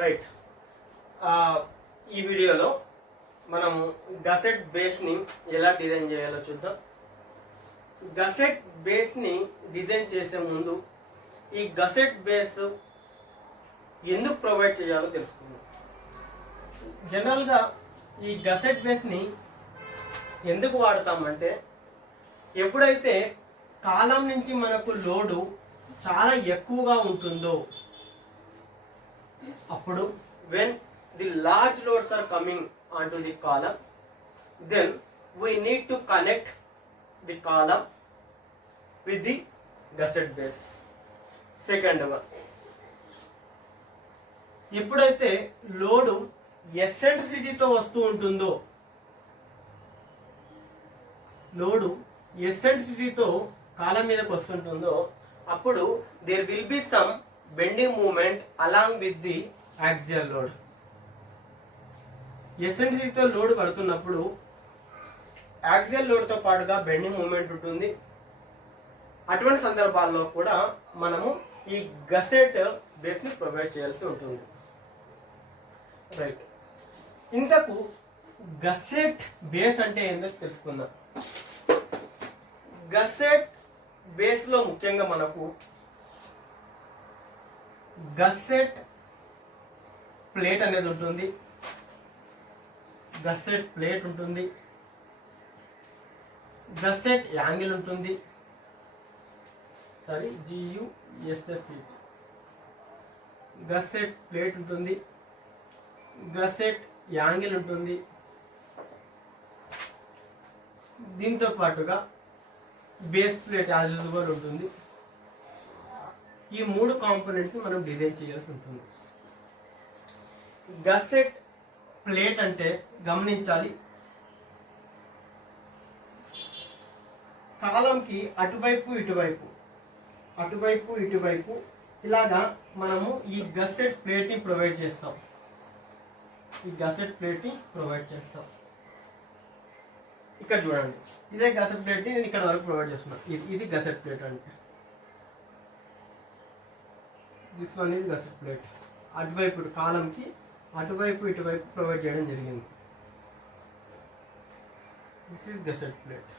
రైట్. ఈ వీడియోలో మనము గసెట్ బేస్ని ఎలా డిజైన్ చేయాలో చూద్దాం. గసెట్ బేస్ని డిజైన్ చేసే ముందు ఈ గసెట్ బేస్ ఎందుకు ప్రొవైడ్ చేయాలో తెలుసుకుందాం. జనరల్గా ఈ గసెట్ బేస్ని ఎందుకు వాడతామంటే, ఎప్పుడైతే కాలం నుంచి మనకు లోడు చాలా ఎక్కువగా ఉంటుందో అప్పుడు when the large loads are coming onto the column, then we need to connect the column with the gusset base. Second one, ఎప్పుడైతే లోడు ఎసెంట్రిసిటీతో వస్తూ ఉంటుందో, లోడు ఎసెంట్రిసిటీతో కాలం మీదకి వస్తుంటుందో అప్పుడు there will be some bending movement along with the axial load. ఎసెంట్రిసిటీతో load పడుతున్నప్పుడు యాక్సియల్ లోడ్తో పాటుగా బెండింగ్ మూమెంట్ ఉంటుంది. అటువంటి సందర్భాల్లో కూడా మనము ఈ గసెట్ బేస్ని ప్రొవైడ్ చేయాల్సి ఉంటుంది. రైట్. ఇంతకు గసెట్ బేస్ అంటే ఏంటో తెలుసుకుందాం. గసెట్ బేస్లో ముఖ్యంగా మనకు గసెట్ ప్లేట్ అనేది ఉంటుంది, గసెట్ ప్లేట్ ఉంటుంది, గసెట్ యాంగిల్ ఉంటుంది, GUSSE, గసెట్ ప్లేట్ ఉంటుంది, గసెట్ యాంగిల్ ఉంటుంది. దీంతో పాటుగా బేస్ ప్లేట్ యాజ్ యూజువల్ ఉంటుంది. ఈ మూడు కాంపోనెంట్స్ మనం డిజైన్ చేయాల్సి ఉంటుంది. గసెట్ ప్లేట్ అంటే గమనించాలి, కాలంకి అటువైపు ఇటువైపు అటువైపు ఇటువైపు ఇలాగా మనము ఈ గసెట్ ప్లేట్ని ప్రొవైడ్ చేస్తాం. ఈ గసెట్ ప్లేట్ని ప్రొవైడ్ చేస్తాం. ఇక్కడ చూడండి, ఇదే గసెట్ ప్లేట్ని నేను ఇక్కడ వరకు ప్రొవైడ్ చేస్తున్నాను. ఇది గసెట్ ప్లేట్ అంటే, this one is gusset plate. అటువైపు కాలంకి అటువైపు ఇటువైపు ప్రొవైడ్ చేయడం జరిగింది. This is gusset plate.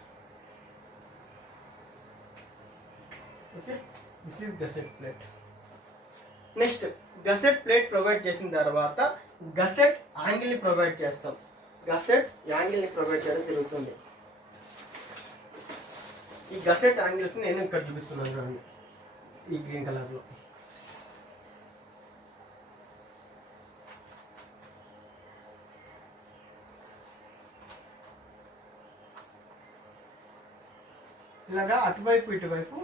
Okay, this is gusset plate. Next gusset plate provide చేసిన తర్వాత గసెట్ యాంగిల్ని ప్రొవైడ్ చేస్తాం. గసెట్ యాంగిల్ని ప్రొవైడ్ చేయడం జరుగుతుంది. ఈ గసెట్ యాంగిల్స్ నేను ఇక్కడ చూపిస్తున్నాను చూడండి, ఈ గ్రీన్ కలర్లో. ఇలాగా అటువైపు ఇటువైపు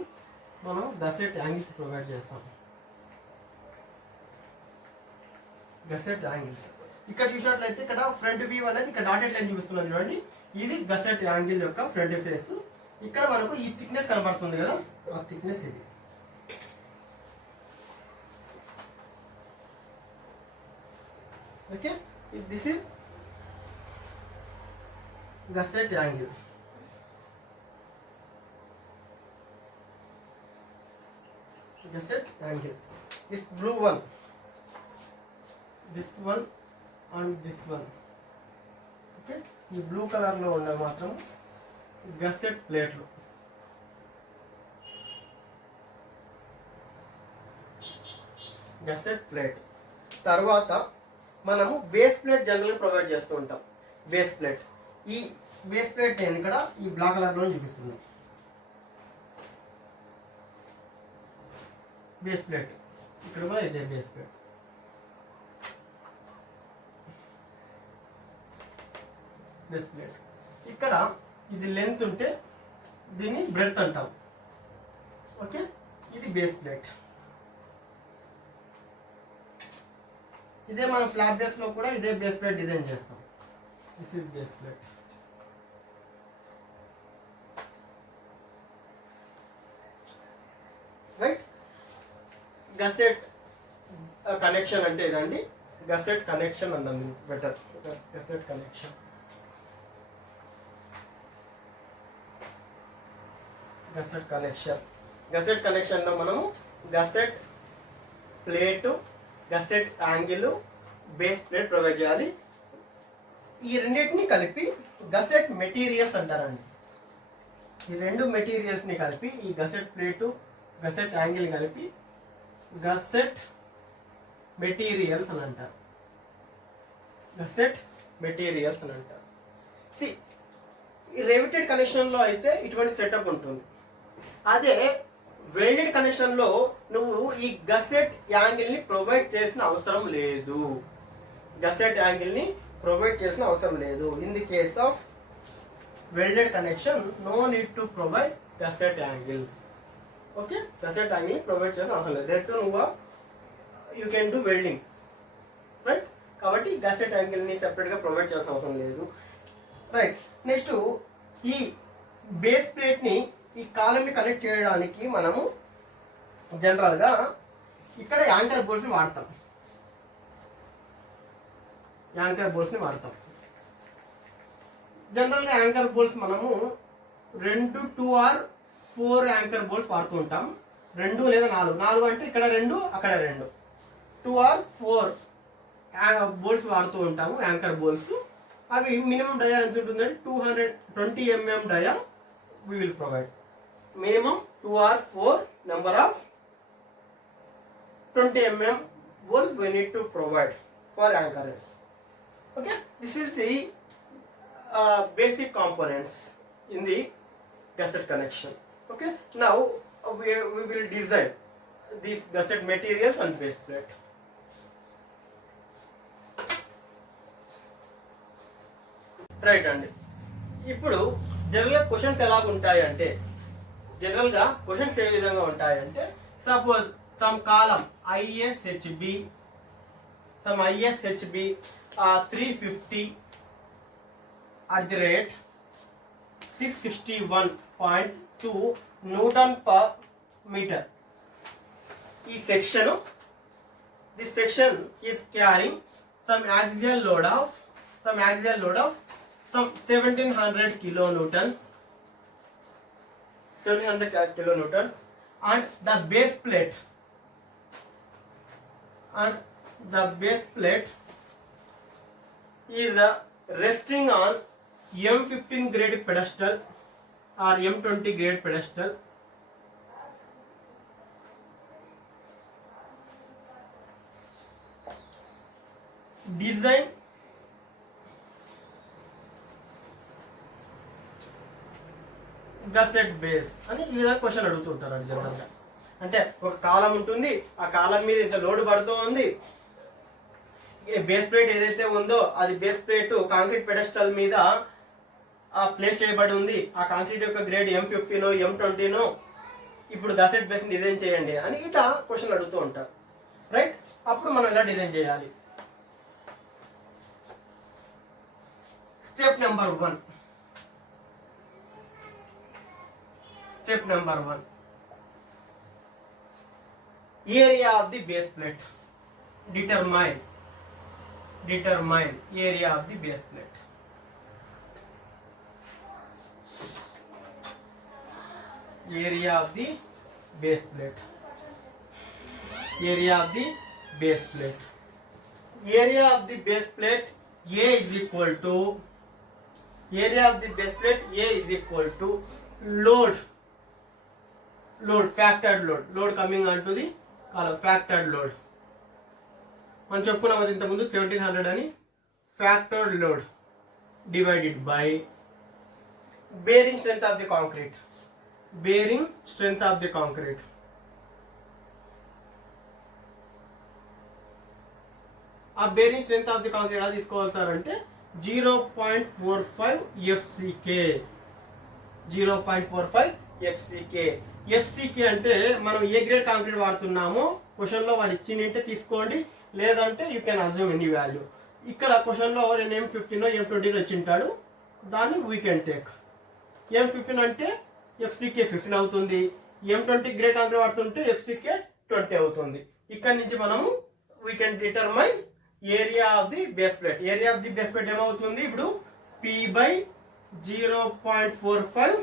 మనం గసెట్ యాంగిల్స్ ప్రొవైడ్ చేస్తాం. గసెట్ యాంగిల్స్ ఇక్కడ చూసినట్లయితే ఇక్కడ ఫ్రంట్ వ్యూ అనేది ఇక్కడ డాటెడ్ లైన్ చూపిస్తున్నాను చూడండి, ఇది గసెట్ యాంగిల్ యొక్క ఫ్రంట్ ఫేస్. ఇక్కడ మనకు ఈ థిక్నెస్ కనబడుతుంది కదా, ఆ థిక్నెస్ ఇది. Okay, this is gusset angle. Gusset angle. This blue one, this one and this one. Okay, ఈ బ్లూ కలర్ లో ఉన్న మాత్రం గసెట్ ప్లేట్లు. గసెట్ ప్లేట్ తర్వాత మనము బేస్ ప్లేట్ జనరల్గా ప్రొవైడ్ చేస్తూ ఉంటాం. బేస్ ప్లేట్, ఈ బేస్ ప్లేట్ నేను ఇక్కడ ఈ బ్లాక్ కలర్ లో చూపిస్తున్నాను. బేస్ ప్లేట్ ఇక్కడ కూడా ఇదే బేస్ ప్లేట్. బేస్ ప్లేట్ ఇక్కడ ఇది లెంత్ ఉంటే దీన్ని బ్రెడ్త్ అంటాం. ఓకే, ఇది బేస్ ప్లేట్. ఇదే మనం స్లాబ్ బేస్ లో కూడా ఇదే బేస్ ప్లేట్ డిజైన్ చేస్తాం. This is base plate. Right. Gusset connection అంటే ఇదండి, గసెట్ కనెక్షన్ అన్నాం better. Gusset connection, gusset connection. Gusset కనెక్షన్లో మనము gusset plate gusset angle, base plate provide చేయాలి. ఈ రెండింటిని కలిపి గసెట్ మెటీరియల్స్ అంటారండి. ఈ రెండు మెటీరియల్స్ని కలిపి ఈ గసెట్ ప్లేటు, గసెట్ యాంగిల్ కలిపి గసెట్ మెటీరియల్స్ అని అంటారు. గసెట్ మెటీరియల్స్ అని అంటారు. సి ఈ రివిటెడ్ కనెక్షన్లో అయితే ఇటువంటి సెటప్ ఉంటుంది. అదే వెల్డెడ్ కనెక్షన్లో నువ్వు ఈ గసెట్ యాంగిల్ని ప్రొవైడ్ చేసిన అవసరం లేదు. గసెట్ యాంగిల్ని ప్రొవైడ్ చేసిన అవసరం లేదు. In the case of welded connection no need to provide gusset angle. Okay, gusset angle provide చేసిన అవసరం లేదు. డైరెక్ట్ నువ్వు you can do welding, right. కాబట్టి గసెట్ యాంగిల్ని సెపరేట్గా ప్రొవైడ్ చేసిన అవసరం లేదు, రైట్. నెక్స్ట్ ఈ బేస్ ప్లేట్ని ఈ కాలంని కనెక్ట్ చేయడానికి మనము జనరల్గా ఇక్కడ యాంకర్ బోల్ట్ని వాడతాం. జనరల్గా యాంకర్ బోల్ట్స్ మనము 2 or 4 యాంకర్ బోల్ట్స్ వాడుతూ ఉంటాం. 2 లేదా 4 అంటే ఇక్కడ 2 అక్కడ 2, 2 or 4 బోల్ట్స్ వాడుతూ ఉంటాము, యాంకర్ బోల్ట్స్. అవి మినిమం డయా ఎంత ఉంటుందంటే 220 mm డయా we will provide. Minimum 2 or 4 number of 20 mm bolts we need to provide for anchorage. Okay, this is the basic components in the gusset connection. Okay, now we will design these gusset materials and base plate. Right అండి. ఇప్పుడు జనరల్గా క్వశ్చన్స్ ఎలాగుంటాయంటే, ఏ విధంగా ఉంటాయంటే, suppose some column ISHB 350 at the rate 661.2 Newton per meter. This section is carrying some axial load of some 1700 kilonewtons, and the base plate is resting on M15 grade pedestal or M20 grade pedestal. Design gusset base అని ఈ విధంగా క్వశ్చన్ అడుగుతుంటారు అండి జనరల్గా. అంటే ఒక కాలం ఉంటుంది, ఆ కాలం మీద ఇంత లోడ్ పడుతూ ఉంది, బేస్ ప్లేట్ ఏదైతే ఉందో అది బేస్ ప్లేట్ కాంక్రీట్ పెడెస్టల్ మీద ప్లేస్ చేయబడి ఉంది, ఆ కాంక్రీట్ యొక్క గ్రేడ్ M15 M20 ఇప్పుడు గసెట్ బేస్ డిజైన్ చేయండి అని ఇట్లా క్వశ్చన్ అడుగుతూ ఉంటారు, రైట్. అప్పుడు మనం ఎలా డిజైన్ చేయాలి? Step number 1. Area of the base plate. Determine area of the base plate. Area of the base plate. Area of the base plate. Area of the base plate A is equal to factored load coming onto the column, factored load. మనం చెప్పుకున్నాం అది ఇంతకుముందు 1700 అని. Factored load divided by bearing strength of the concrete. ఆ bearing strength of the concrete ఎలా తీసుకోవాలి sir అంటే 0.45 FCK. 0.45 FCK. FCK అంటే మనం ఏ గ్రేడ్ కాంక్రీట్ వాడుతున్నామో క్వశ్చన్లో వాడు ఇచ్చిందంటే తీసుకోండి, లేదంటే you can assume any value. ఇక్కడ క్వశ్చన్లో నేను M15 M20 వచ్చింటాడు, దాన్ని వీ కెన్ టేక్. M15 అంటే FCK 15 అవుతుంది, M20 గ్రేడ్ కాంక్రీట్ వాడుతుంటే FCK 20 అవుతుంది. ఇక్కడ నుంచి మనము we can determine area of the base plate. Area of the base plate ఏమవుతుంది ఇప్పుడు P/0.45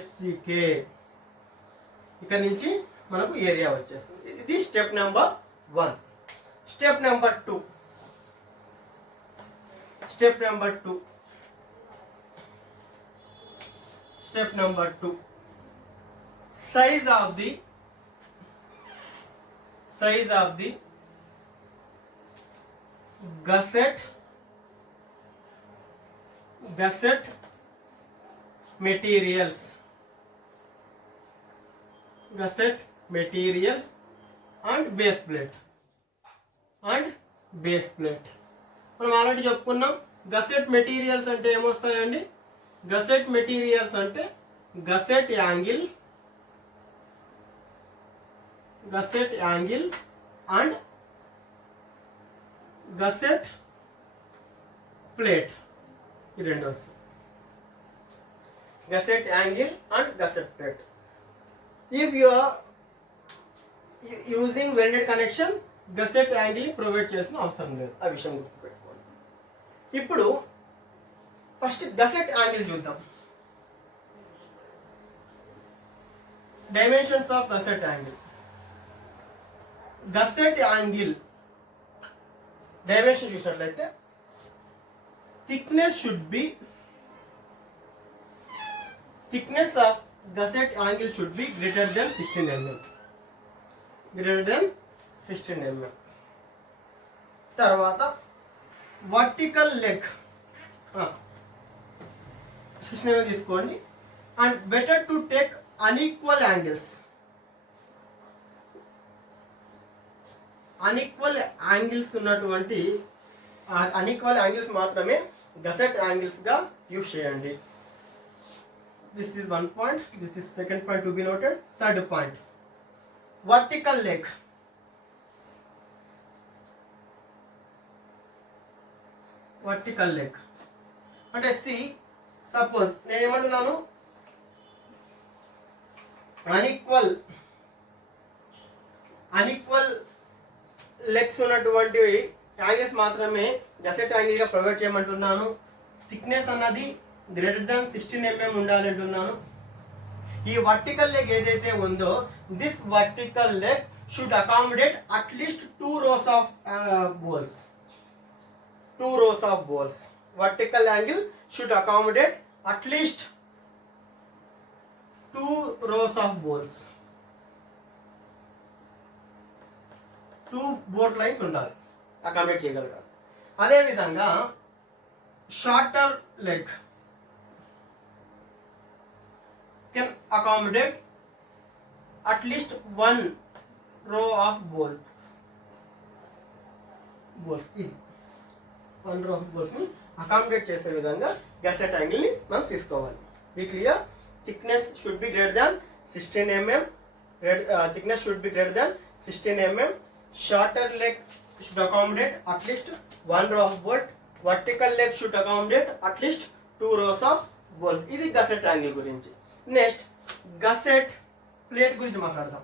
FCK. ఇక్కడ నుంచి మనకు ఏరియా వచ్చేస్తుంది. ఇది step number 1. Step number 2. Step number 2. Step number 2. Size of the gusset materials and base plate మనం already చెప్పుకున్నాం. Gusset materials అంటే ఏమొస్తాయండి? గసెట్ మెటీరియల్స్ అంటే gusset angle and gusset plate, ఈ రెండు వస్తాయి. Gusset angle and gusset plate. If you are using welded connection, gusset angle provide చేసిన అవసరం లేదు. ఆ విషయం గుర్తుపెట్టుకోండి. ఇప్పుడు ఫస్ట్ గసెట్ యాంగిల్ చూద్దాం. Dimensions of gusset angle. Gusset angle dimension చూసినట్లయితే thickness of gusset angle should be greater than 16 mm. తర్వాత వర్టికల్ లెగ్ 16 mm తీసుకోండి. And better to take unequal angles ఉన్నటువంటి అన్ఈక్వల్ యాంగిల్స్ మాత్రమే గసెట్ యాంగిల్స్ గా యూజ్ చేయండి. This is 1 point. This is second point to be noted. Third point, vertical leg. అంటే C suppose నేను ఏమంటున్నాను, unequal legs ఉన్నటువంటి యాంగిల్స్ మాత్రమే గసెట్ యాంగిల్ గా ప్రొవైడ్ చేయమంటున్నాను. థిక్నెస్ అన్నది గ్రేటర్ దాన్ 16 mm ఉండాలి అంటున్నాను. ఈ వర్టికల్ లెగ్ ఏదైతే ఉందో, this vertical leg should accommodate at least 2 rows of balls. 2 rows of balls. Vertical angle should accommodate at least 2 rows of balls. 2 boat lines ఉండాలి, అకామిడేట్ చేయగలగాలి. అదేవిధంగా shorter leg can accommodate at least 1 row of balls. ఇది 1 row of balls ని అకామిడేట్ చేసే విధంగా gusset angle ని మనం తీసుకోవాలి. ఈ clear. Thickness should be greater than 16 mm. Shorter leg should accommodate at least 1 row of bolt. Vertical leg should accommodate at least 2 rows of bolt. ఇది gusset angle గురించి. Next gusset plate గురించి మాట్లాడదాం.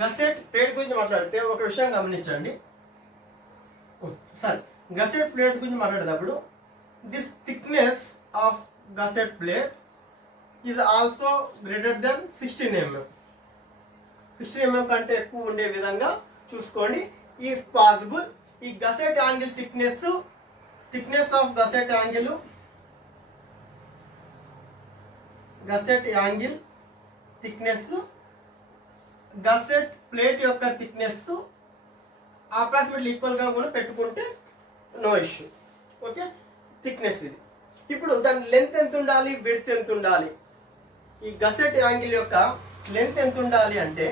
Gusset plate గురించి మాట్లాడితే ఒక విషయం గమనించండి. Sorry, gusset plate గురించి మాట్లాడేటప్పుడు this thickness of gusset plate is also greater than 16 mm. 16 mm కంటే ఎక్కువ ఉండే విధంగా చూసుకోండి. ఈఫ్ పాసిబుల్ ఈ gusset angle thickness of gusset angle thickness gusset plate యొక్క థిక్నెస్ అప్రాక్సిమేట్లీ ఈక్వల్ గా కూడా పెట్టుకుంటే నో ఇష్యూ. ఓకే, థిక్నెస్ ఇది. ఇప్పుడు దాని లెంత్ ఎంత ఉండాలి, విడ్త్ ఎంత ఉండాలి? ఈ గసెట్ యాంగిల్ యొక్క లెంత్ ఎంత ఉండాలి అంటే,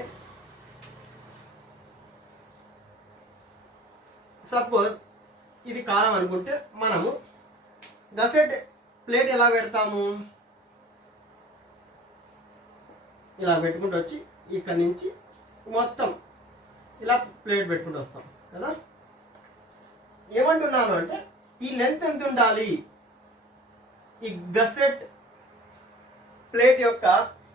సపోజ్ ఇది కాలం అనుకుంటే మనము గసెట్ ప్లేట్ ఎలా పెడతాము, ఇలా పెట్టుకుంటూ వచ్చి ఇక్కడ నుంచి మొత్తం ఇలా ప్లేట్ పెట్టుకుంటూ వస్తాం కదా. ఏమంటున్నాను అంటే ఈ లెంత్ ఎంత ఉండాలి, ఈ గసెట్ ప్లేట్ యొక్క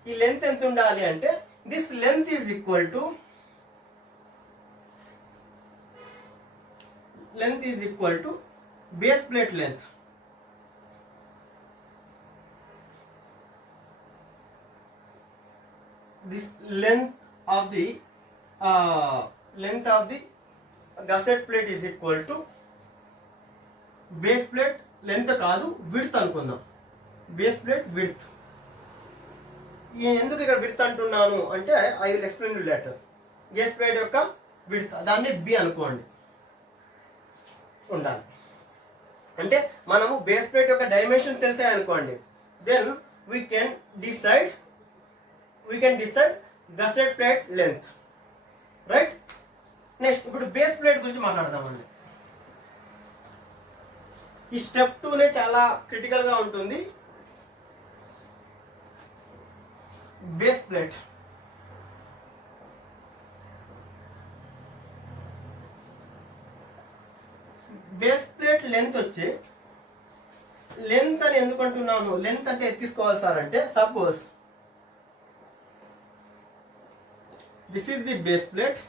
ఈ లెంత్ ఎంత ఉండాలి అంటే, this length is equal to length is equal to base plate length. This length of the gusset plate is equal to base plate length కాదు width అనుకుందాం. Base plate width. ఎందుకు ఇక్కడ విడ్త్ అంటున్నాను అంటే I will explain you later. Base plate యొక్క విడ్త్ దాన్ని బి అనుకోండి ఉండాలి. అంటే మనము బేస్ ప్లేట్ యొక్క డైమెన్షన్ తెలిసే అనుకోండి, then we can decide gusset plate length, right. Next ఇప్పుడు బేస్ ప్లేట్ గురించి మాట్లాడదామండి. ఈ స్టెప్ 2 చాలా క్రిటికల్ గా ఉంటుంది. బేస్ ప్లేట్ లెంత్ వచ్చి, లెంత్ అని ఎందుకు అంటున్నాను, లెంత్ అంటే తీసుకోవాలి సార్ అంటే, suppose this is the base plate,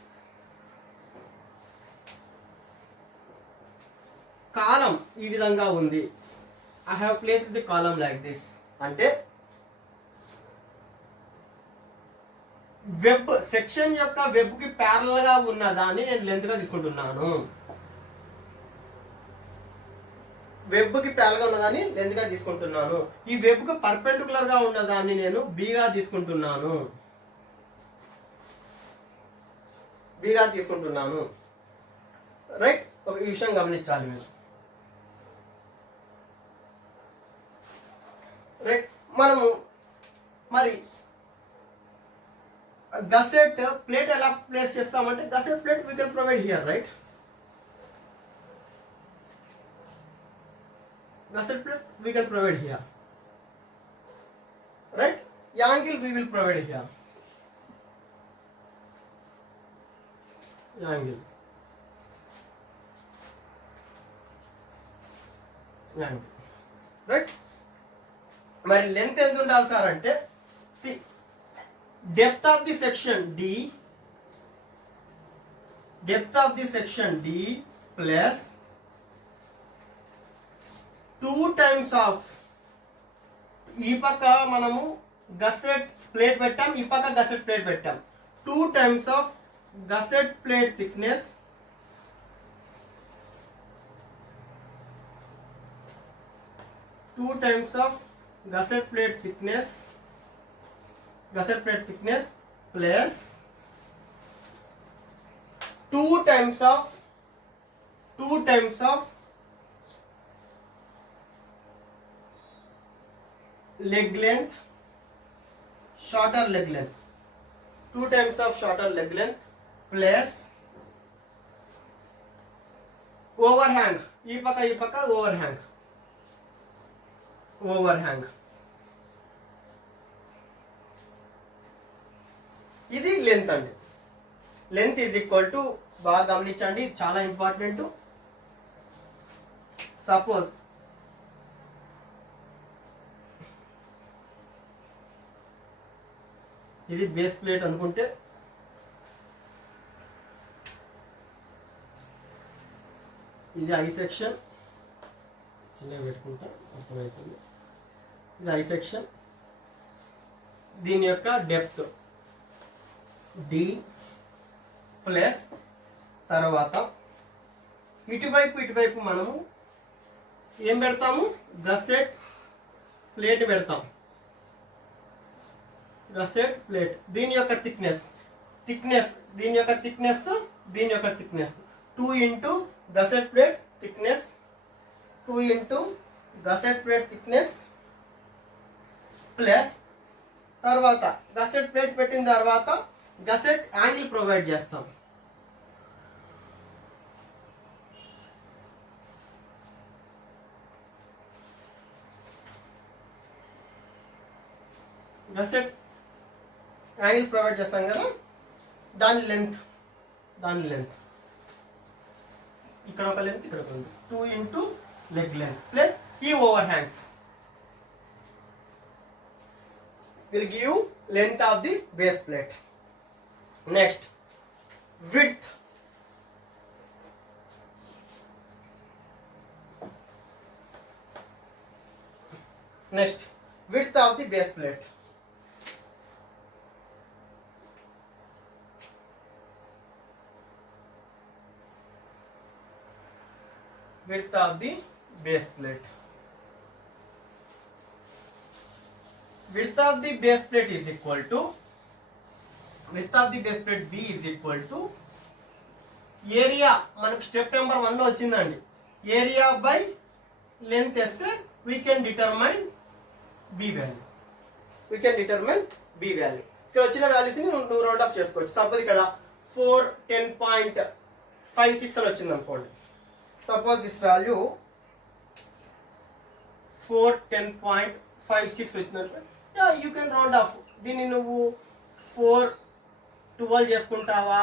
column ఈ విధంగా ఉంది. I have placed the column like this. అంటే వెబ్ సెక్షన్ యొక్క వెబ్ కి ప్యారల్ గా ఉన్న దాన్ని నేను లెంత్ గా తీసుకుంటున్నాను. వెబ్ కి ప్యారల్ గా ఉన్నదాన్ని లెంత్ గా తీసుకుంటున్నాను. ఈ వెబ్ కి పర్పెండిక్యులర్ గా ఉన్న దాన్ని నేను బిగా తీసుకుంటున్నాను. రైట్. ఒక ఈ విషయం గమనించాలి మీరు. రైట్. మనము మరి గసెట్ ప్లేట్ ఎలా ప్లేస్ చేస్తామంటే, gusset plate we can provide here, right. Gusset plate we can provide here, right. Angle we will provide here, angle, right. మరి లెంత్ ఎంత ఉండాలి సార్ అంటే, see depth of the section D plus 2 times of, ఈ పక్క మనము gusset plate పెట్టాం, ఈ పక్క గసెట్ ప్లేట్ పెట్టాం. 2 times of gusset plate thickness gusset plate thickness plus 2 times of leg length, shorter leg length, 2 times of shorter leg length plus overhang, ఈ పక్క overhang. ఇది లెంత్ అండి. లెంత్ ఈజ్ ఈక్వల్ టు, బాగా గమనించండి, చాలా ఇంపార్టెంట్. సపోజ్ ఇది base plate అనుకుంటే, ఇది ఐ సెక్షన్, చిన్నగా పెట్టుకుంటా అర్థమవుతుంది. ఇది ఐ సెక్షన్, దీని యొక్క డెప్త్ D ప్లస్, తర్వాత ఇటువైపు మనము ఏం పెడతాము, గసెట్ ప్లేట్ పెడతాం. గసెట్ ప్లేట్ దీని యొక్క థిక్నెస్, దీని యొక్క thickness 2 into gusset plate thickness plus, తర్వాత గసెట్ ప్లేట్ పెట్టిన తర్వాత గసెట్ యాంగిల్ ప్రొవైడ్ చేస్తాం. గసెట్ యాంగిల్ ప్రొవైడ్ చేస్తాం కదా, దాని లెంత్ ఇక్కడ ఒక లెంత్, ఇక్కడ ఒక length, 2 into leg length plus ఈ overhangs will give length of the base plate. Next, width next width of the base plate. Width of the base plate. Width of the base plate is equal to width of the base plate B is equal to area. మనకు step number 1 లో వచ్చిందండి. Area by length వేస్తే we can determine B value. ఇక్కడ వచ్చిన వాల్యూస్ ని నువ్వు round of చేసుకోవచ్చు. సపోజ్ ఇక్కడ 410.56 అని వచ్చింది అనుకోండి. Suppose this value 410.56 వచ్చిందంటే యూ కెన్ రౌండ్ ఆఫ్. దీన్ని నువ్వు 412 చేసుకుంటావా,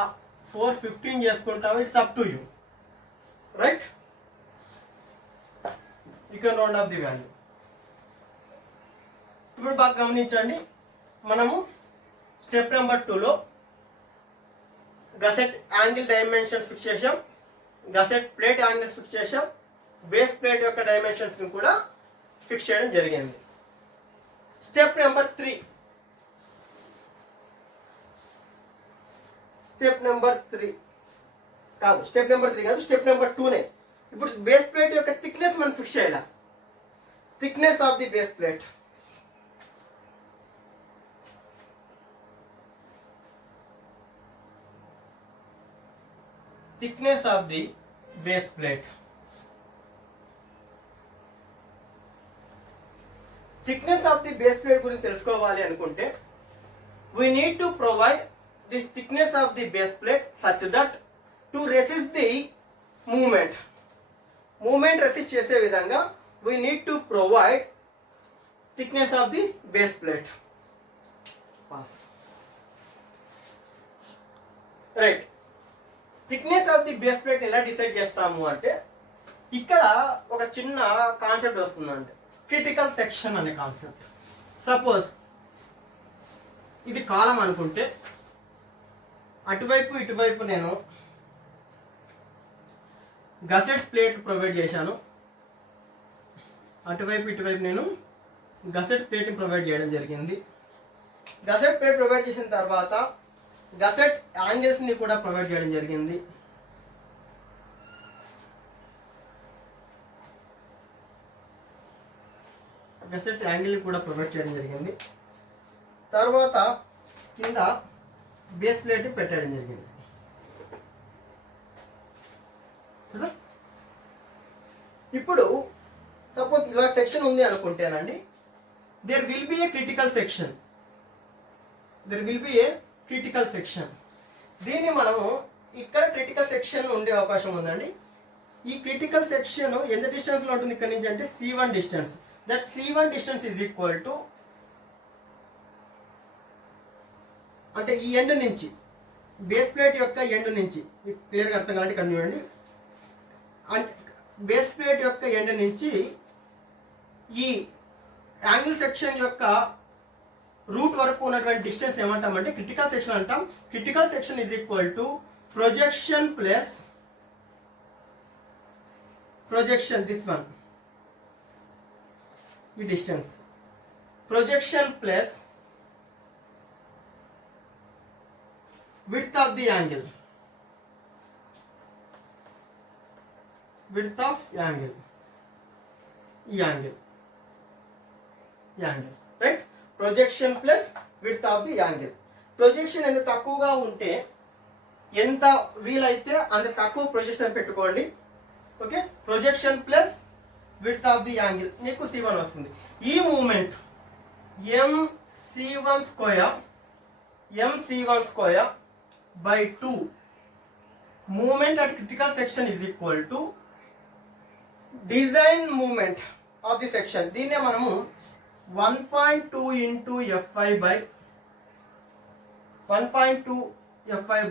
415 చేసుకుంటావా, it's up to you, right? You can round off the value. ఇప్పుడు బాగా గమనించండి, మనము స్టెప్ నెంబర్ 2లో గసెట్ యాంగిల్ డైమెన్షన్స్ ఫిక్స్ చేసాం, గసెట్ ప్లేట్ యాంగిల్స్ ఫిక్స్ చేసాం, బేస్ ప్లేట్ యొక్క డైమెన్షన్స్ కూడా ఫిక్స్ చేయడం జరిగింది. స్టెప్ నెంబర్ 3 స్టెప్ నెంబర్ 2నే. ఇప్పుడు బేస్ ప్లేట్ యొక్క థిక్నెస్ మనం ఫిక్స్ చేయాలి. Thickness of the base plate. Thickness of the base plate. Thickness of the base plate గురించి తెలుసుకోవాలి అనుకుంటే we need to provide this thickness of the base plate such that to resist the movement resist చేసే విధంగా we need to provide thickness of the base plate. Right. Thickness of the base plate ఎలా డిసైడ్ చేస్తాము అంటే ఇక్కడ ఒక చిన్న కాన్సెప్ట్ వస్తుందంటే critical section అనే కాన్సెప్ట్. సపోజ్ ఇది కాలం అనుకుంటే అటువైపు ఇటువైపు నేను గసెట్ ప్లేట్ ప్రొవైడ్ చేశాను, అటువైపు ఇటువైపు నేను గసెట్ ప్లేట్ ప్రొవైడ్ చేయడం జరిగింది. గసెట్ ప్లేట్ ప్రొవైడ్ చేసిన తర్వాత గసెట్ యాంగిల్స్ ని కూడా ప్రొవైడ్ చేయడం జరిగింది. గసెట్ యాంగిల్ కూడా ప్రొవైడ్ చేయడం జరిగింది. తర్వాత కింద బేస్ ప్లేట్ పెట్టడం జరిగింది. ఇప్పుడు సపోజ్ ఇలా సెక్షన్ ఉంది అనుకుంటేనండి, there will be a critical section. దీన్ని మనము ఇక్కడ క్రిటికల్ సెక్షన్ ఉండే అవకాశం ఉందండి. ఈ క్రిటికల్ సెక్షన్ ఎంత డిస్టెన్స్ లో ఉంటుంది ఇక్కడ నుంచి అంటే C1 distance. That C1 distance is equal to, అంటే ఈ ఎండ్ నుంచి బేస్ ప్లేట్ యొక్క ఎండ్ నుంచి, క్లియర్గా అర్థం కావాలంటే ఇక్కడ చూడండి, అంటే బేస్ ప్లేట్ యొక్క ఎండ్ నుంచి ఈ యాంగిల్ సెక్షన్ యొక్క రూట్ వరకు ఉన్నటువంటి డిస్టెన్స్ ఏమంటామంటే క్రిటికల్ సెక్షన్ అంటాం. Critical section is equal to projection plus projection, this one ఈ distance, projection plus width of the angle, width of angle, ఈ angle right. Projection plus width of the angle. Projection ఎంత తక్కువగా ఉంటే ఎంత వీలైతే అంత తక్కువ ప్రొజెక్షన్ పెట్టుకోండి. Okay, projection plus width of the angle నీకు C1 వస్తుంది. ఈ moment MC1 square by 2 movement at critical section is equal to design movement of the section. దీన్నే మనము 1.2 into Fi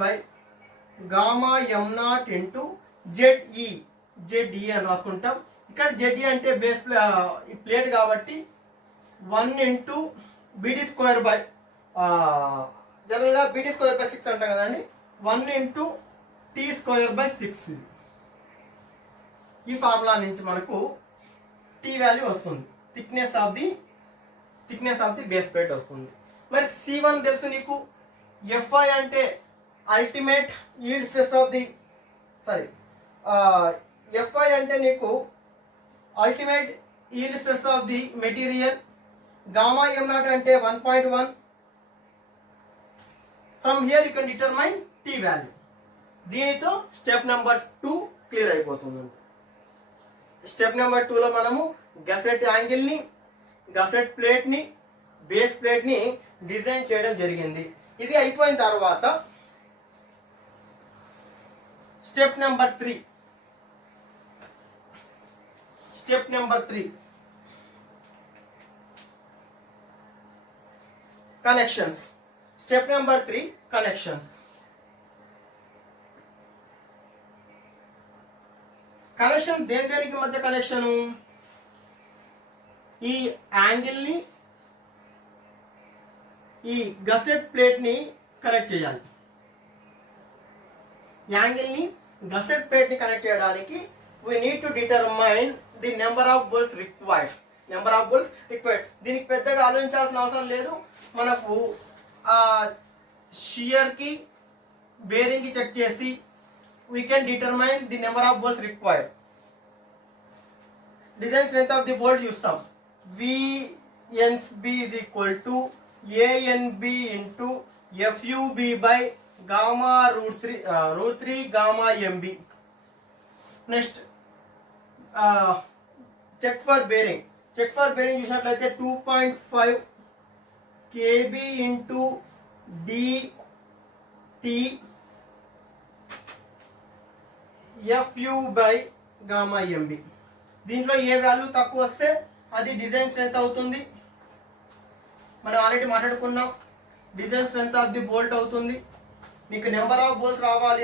by gamma m0 into ZE అని రాసుకుంటాం. ఇక్కడ ZE అంటే base plate కాబట్టి 1 into BD square by జనరల్గా BD square by 6 అంటాం కదండి, 1 into T square by 6. ఈ ఫార్ములా నుంచి మనకు T వాల్యూ వస్తుంది. Thickness of the base plate వస్తుంది. మరి C1 తెలుసు నీకు. Fi అంటే ultimate yield stress of the Fi అంటే నీకు ultimate yield stress of the material. Gamma m0 అంటే 1.1. From here you can determine T value. దీనితో స్టెప్ నెంబర్ 2 క్లియర్ అయిపోతుంది. స్టెప్ నెంబర్ 2లో మనము గసెట్ యాంగిల్ని, గసెట్ ప్లేట్ని, బేస్ ప్లేట్ని డిజైన్ చేయడం జరిగింది. ఇది అయిపోయిన తర్వాత step number 3 connections. Step number 3 connections. Connection దేనికి మధ్య కనెక్షను? ఈ యాంగిల్ని, ఈ గసెట్ ప్లేట్ని కనెక్ట్ చేయాలి. యాంగిల్ని గసెట్ ప్లేట్ని కనెక్ట్ చేయడానికి we need to determine the number of bolts required. దీనికి పెద్దగా ఆలోచించాల్సిన అవసరం లేదు. మనకు షియర్కి, బేరింగ్కి చెక్ చేసి we can determine the number of bolts required. Design strength of the bolt చూస్తాం. VNB is equal to ANB into FUB by gamma √3 gamma MB. Next check for bearing. చూసినట్లయితే 2.5 KB into DT FU by gamma MB. దీంట్లో ఏ వాల్యూ తక్కువ వస్తే అది design strength అవుతుంది. మనం already మాట్లాడుకున్నాం. Design strength of the bolt అవుతుంది. మీకు నెంబర్ ఆఫ్ బోల్ట్స్ రావాలి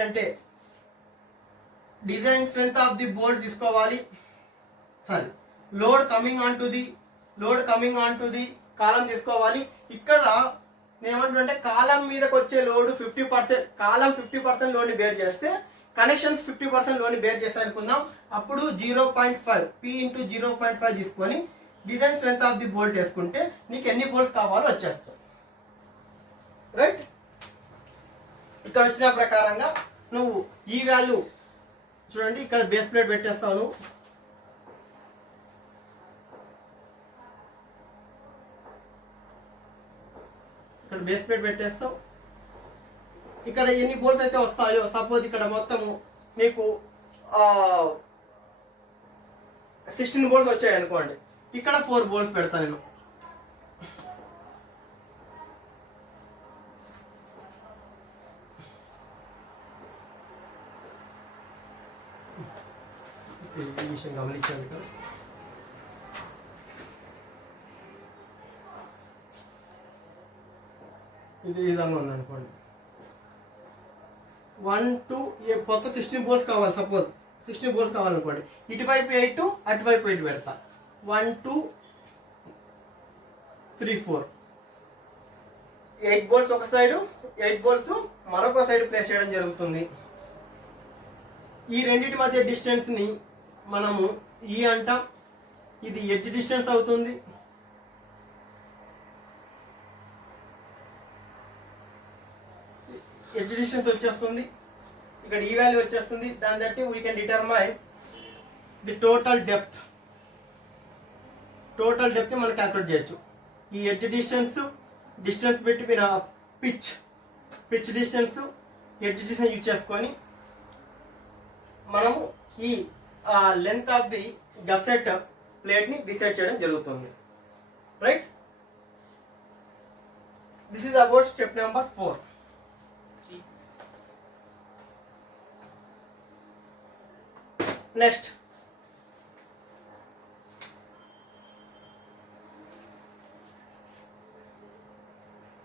అంటే design strength of the bolt తీసుకోవాలి. Load coming on to the column తీసుకోవాలి. ఇక్కడ నేను ఏమంటున్నా, కాలం మీదకి వచ్చే లోడ్ 50%, కాలం 50% లోడ్ని బేర్ చేస్తే కనెక్షన్స్ 50% లోడ్ని బేర్ చేస్తాయి అనుకుందాం. అప్పుడు 0.5 P ఇంటూ 0.5 తీసుకొని design strength of the bolt వేసుకుంటే నీకు ఎన్ని బోల్ట్స్ కావాలో వచ్చేస్తాయి. రైట్? ఇక్కడ వచ్చిన ప్రకారంగా నువ్వు ఈ వాల్యూ చూడండి. ఇక్కడ బేస్ ప్లేట్ పెట్టేస్తావు. ఇక్కడ ఎన్ని బోల్ట్స్ అయితే వస్తాయో, సపోజ్ ఇక్కడ మొత్తము నీకు 16 బోల్ట్స్ వచ్చాయి అనుకోండి. ఇక్కడ 4 బోల్ట్స్ పెడతా నేను. ఈ విషయం గమనించాలి కదా. ఇది ఈ విధంగా ఉంది అనుకోండి. 1 2 మొత్తం 16 బోల్ట్స్ కావాలి. సపోజ్ 16 బోల్ట్స్ కావాలనుకోండి. ఇటువైపు 8, అటువైపు 8 పెడతా. 1 2 3 4 8 బోల్ట్స్ ఒక సైడు, 8 బోల్ట్స్ మరొక సైడ్ ప్లేస్ చేయడం జరుగుతుంది. ఈ రెండింటి మధ్య డిస్టెన్స్ని మనము ఈ అంటాం. ఇది ఎడ్జ్ డిస్టెన్స్ అవుతుంది. ఎడ్జ్ డిస్టెన్స్ వచ్చేస్తుంది. ఇక్కడ ఈ వాల్యూ వచ్చేస్తుంది. దాన్ని బట్టి we can determine the total depth మనం క్యాల్కులేట్ చేయొచ్చు. ఈ ఎడ్జ్ డిస్టెన్స్ పెట్టి మీరు pitch distance, edge distance use చేసుకొని మనము ఈ లెంత్ ఆఫ్ ది గసెట్ ప్లేట్ని డిసైడ్ చేయడం జరుగుతుంది. Right? This is about step number 4. Next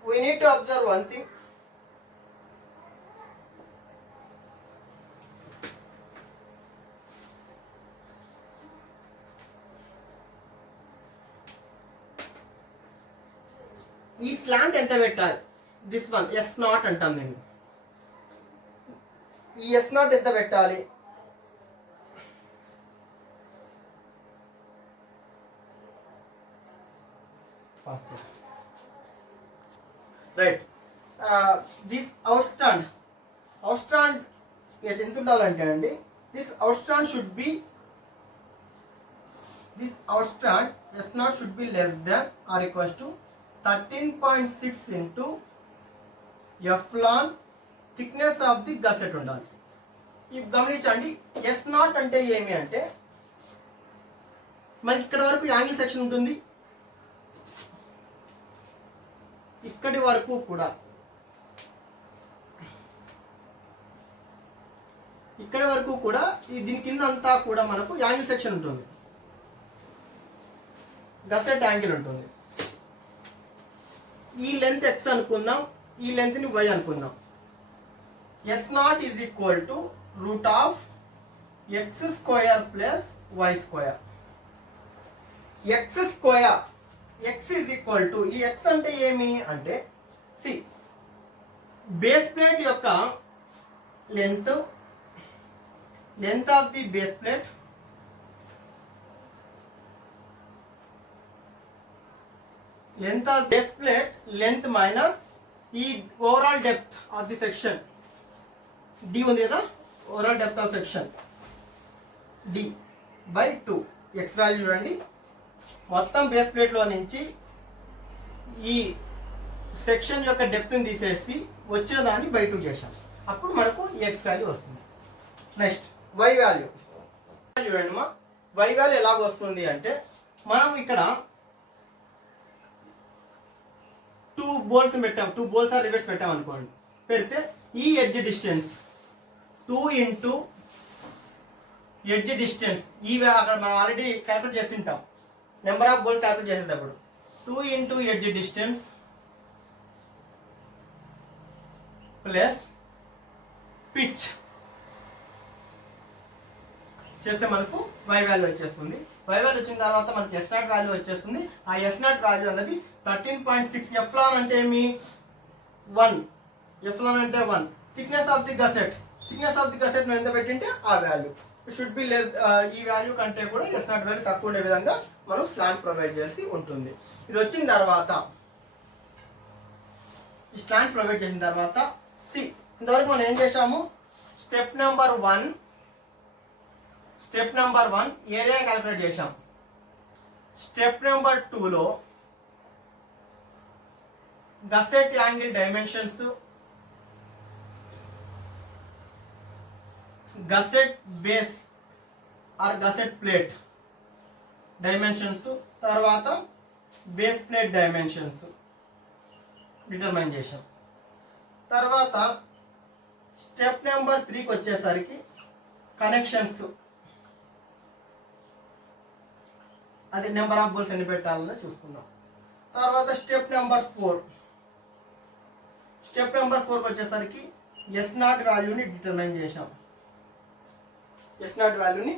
we need to observe one thing. ఈ స్లాంట్ ఎంత పెట్టాలి? దిస్ వన్ S0 అంటాం. నేను ఈ ఎస్ నాట్ ఎంత పెట్టాలి? రైట్, దిస్ అవుట్స్టాండ్ ఎంత ఉండాలంటే అండి, this outstand should be S naught should be less than or equals to 13.6 into epsilon thickness of the gusset ఉండాలి. ఇది గమనించండి, ఎస్ నాట్ అంటే ఏమి అంటే మనకి ఇక్కడ వరకు యాంగిల్ సెక్షన్ ఉంటుంది, ఇక్కడి వరకు కూడా దీని కింద అంతా కూడా మనకు యాంగిల్ సెక్షన్ ఉంటుంది, గసెట్ యాంగిల్ ఉంటుంది. ఈ లెంత్ ఎక్స్ అనుకుందాం, ఈ లెంత్ ని వై అనుకుందాం. S naught is equal to root of x square plus y square. X square, x is equal to, ఈ ఎక్స్ అంటే ఏమి అంటే సి బేస్ ప్లేట్ యొక్క length of the base plate length minus ఈ overall depth of the section D ఉంది కదా, overall depth of section D by 2. X value చూడండి, మొత్తం బేస్ ప్లేట్ లో నుంచి ఈ సెక్షన్ యొక్క డెప్త్ ని తీసేసి వచ్చిన దాన్ని బై 2 చేశాం, అప్పుడు మనకు ఎక్స్ వాల్యూ వస్తుంది. నెక్స్ట్ వై వాల్యూ చూడండి, మా వై వాల్యూ ఎలాగ వస్తుంది అంటే మనం ఇక్కడ 2 బోల్స్ పెట్టాం, 2 బోల్స్ ఆర్ రివర్స్ పెట్టాం అనుకోండి. పెడితే ఈ edge distance 2 into edge distance, ఈ అక్కడ మనం ఆల్రెడీ క్యాల్కులేట్ చేసి ఉంటాం, నెంబర్ ఆఫ్ బోల్స్ క్యాల్కులేట్ చేసేటప్పుడు 2 into edge distance plus pitch చేస్తే మనకు వై వాల్యూ వచ్చేస్తుంది. వై వాల్యూ వచ్చిన తర్వాత మనకి ఎస్ నాట్ వాల్యూ వచ్చేస్తుంది. ఆ ఎస్ నాట్ వాల్యూ అన్నది 13.6. ఎఫ్లాన్ అంటే ఏమి? 1. ఎఫ్లాన్ అంటే 1. థిక్నెస్ ఆఫ్ ది గసెట్ నువ్వు ఎంత పెట్టింటే ఆ వాల్యూ షుడ్ బి లెస్, ఈ వాల్యూ కంటే కూడా ఎస్ నాట్ వాల్యూ తక్కువ ఉండే విధంగా మనం స్లాంట్ ప్రొవైడ్ చేసి ఉంటుంది. ఇది వచ్చిన తర్వాత ఈ స్లాంట్ ప్రొవైడ్ చేసిన తర్వాత సి ఇంతవరకు మనం ఏం చేసాము, స్టెప్ నెంబర్ 1 ఏరియా క్యాలిక్యులేట్ చేసాం. స్టెప్ నెంబర్ 2లో gusset angle dimensions, gusset base or gusset plate dimensions, తర్వాత బేస్ ప్లేట్ డైమెన్షన్స్ డిటర్మైన్ చేసాం. తర్వాత స్టెప్ నెంబర్ 3కి వచ్చేసరికి కనెక్షన్స్, అది నెంబర్ ఆఫ్ బోల్స్ ఎన్ని పెట్టాలని చూసుకుందాం. తర్వాత స్టెప్ నెంబర్ 4కి వచ్చేసరికి ఎస్ నాట్ వాల్యూని డిటర్మైన్ చేసాం. ఎస్ నాట్ వాల్యూని